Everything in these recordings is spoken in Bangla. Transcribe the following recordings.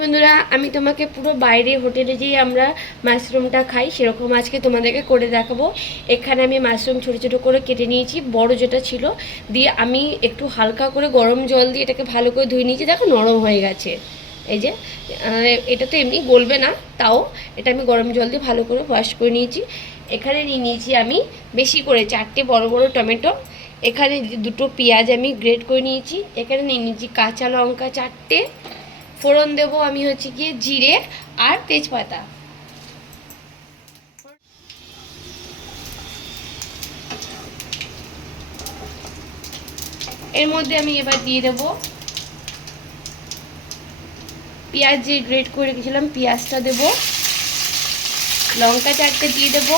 বন্ধুরা, আমি তোমাকে পুরো বাইরে হোটেলে যেই আমরা মাশরুমটা খাই সেরকম আজকে তোমাদেরকে করে দেখাবো। এখানে আমি মাশরুম ছোটো ছোটো করে কেটে নিয়েছি, বড় যেটা ছিল দিয়ে আমি একটু হালকা করে গরম জল দিয়ে এটাকে ভালো করে ধুয়ে নিয়েছি। দেখো নরম হয়ে গেছে। এই যে এটা তো এমনি গলবে না, তাও এটা আমি গরম জল দিয়ে ভালো করে ওয়াশ করে নিয়েছি। এখানে নিয়ে নিয়েছি আমি বেশি করে 4টে বড় বড় টমেটো। এখানে 2টো পেঁয়াজ আমি গ্রেট করে নিয়েছি। এখানে নিয়ে নিয়েছি কাঁচা লঙ্কা 4টে। ফোড়ন দেবো আমি হচ্ছে গিয়ে জিরে আর তেজপাতা। এর মধ্যে আমি এবার দিয়ে দেবো পেঁয়াজ, যে গ্রেট করে রেখেছিলাম পেঁয়াজটা দেবো, লঙ্কা 4টে দিয়ে দেবো,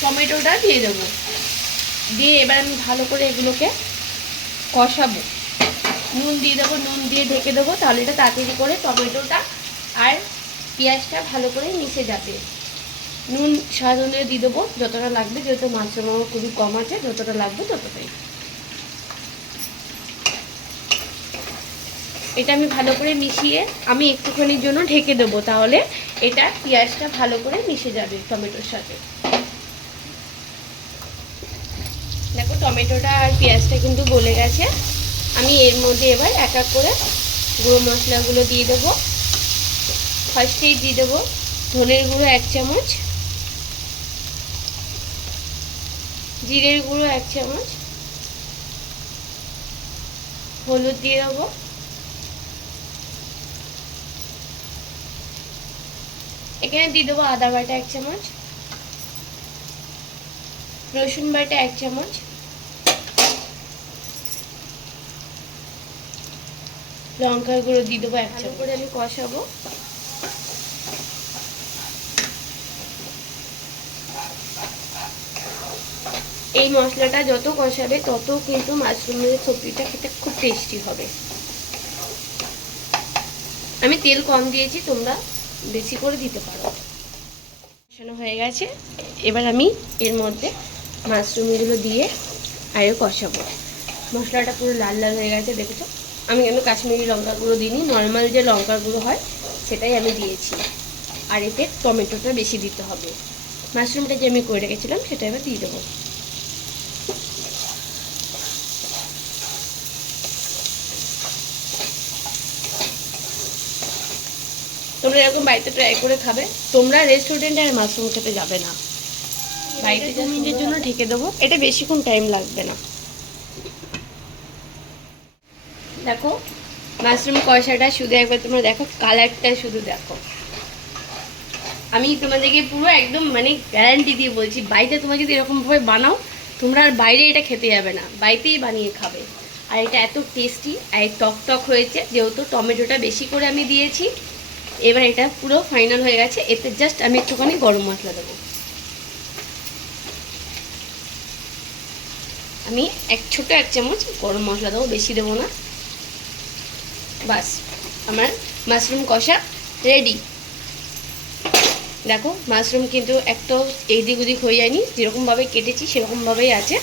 টমেটোটা দিয়ে দেবো। দিয়ে এবার আমি ভালো করে এগুলোকে কষাবো। নুন দিয়ে দেবো, নুন দিয়ে ঢেকে দেবো, তাহলে এটা তাড়াতাড়ি করে টমেটোটা আর পেঁয়াজটা ভালো করে মিশে যাবে। নুন স্বাদ অনুযায়ী দিয়ে দেবো, যতটা লাগবে, যেহেতু মাছের মাংস খুবই কম আছে, যতটা লাগবে ততটাই। এটা আমি ভালো করে মিশিয়ে আমি একটুখানির জন্য ঢেকে দেবো, তাহলে এটা পেঁয়াজটা ভালো করে মিশে যাবে টমেটোর সাথে। দেখো টমেটোটা আর পেঁয়াজটা কিন্তু গলে গেছে। আমি এর মধ্যে এবার এক এক করে গুঁড়ো মশলাগুলো দিয়ে দেবো। ফার্স্টেই দিয়ে দেবো ধনের গুঁড়ো 1 চামচ, জিরের গুঁড়ো 1 চামচ, হলুদ দিয়ে দেবো, এখানে দিয়ে দেবো আদা বাটা 1 চামচ, রসুন বাটা 1 চামচ, লঙ্কার গুঁড়ো দিয়ে দেবো 1 চামচ। করে আমি কষাবো। এই মশলাটা যত কষাবে তত কিন্তু মাশরুমের সবজিটা খেতে খুব টেস্টি হবে। আমি তেল কম দিয়েছি, তোমরা বেশি করে দিতে পারো। কষানো হয়ে গেছে, এবার আমি এর মধ্যে মাশরুমগুলো দিয়ে আরও কষাবো। মশলাটা পুরো লাল লাল হয়ে গেছে, দেখেছো। আমি কেন কাশ্মীরি লঙ্কা গুঁড়ো দিইনি, নর্মাল যে লঙ্কার গুঁড়ো হয় সেটাই আমি দিয়েছি। আর এতে টমেটোটা বেশি দিতে হবে। মাশরুমটা যে আমি করে রেখেছিলাম সেটা এবার দিয়ে দেবো। তোমরা এরকম বাড়িতে ট্রাই করে খাবে। তোমরা রেস্টুরেন্টে আর মাশরুম খেতে যাবে না। বাড়িতে 2 মিনিটের জন্য ঢেকে দেবো, এটা বেশিক্ষণ টাইম লাগবে না। দেখো মাশরুম কষাটা শুধু একবার তোমরা দেখো, কালারটা শুধু দেখো। আমি তোমাদেরকে পুরো একদম মানে গ্যারান্টি দিয়ে বলছি, বাড়িতে তোমরা যদি এরকমভাবে বানাও, তোমরা আর বাইরে এটা খেতে যাবে না, বাড়িতেই বানিয়ে খাবে। আর এটা এত টেস্টি আর টক টক হয়েছে, যেহেতু টমেটোটা বেশি করে আমি দিয়েছি। এবার এটা পুরো ফাইনাল হয়ে গেছে। এতে জাস্ট আমি একটুখানি গরম মশলা দেবো। আমি ছোট 1 চামচ গরম মশলা দেবো, বেশি দেবো না। বাস, আমার মাশরুম কষা রেডি। দেখো মাশরুম কিন্তু একটাও এদিক ওদিক হয়ে যায়নি, যেরকমভাবে কেটেছি সেরকমভাবেই আছে।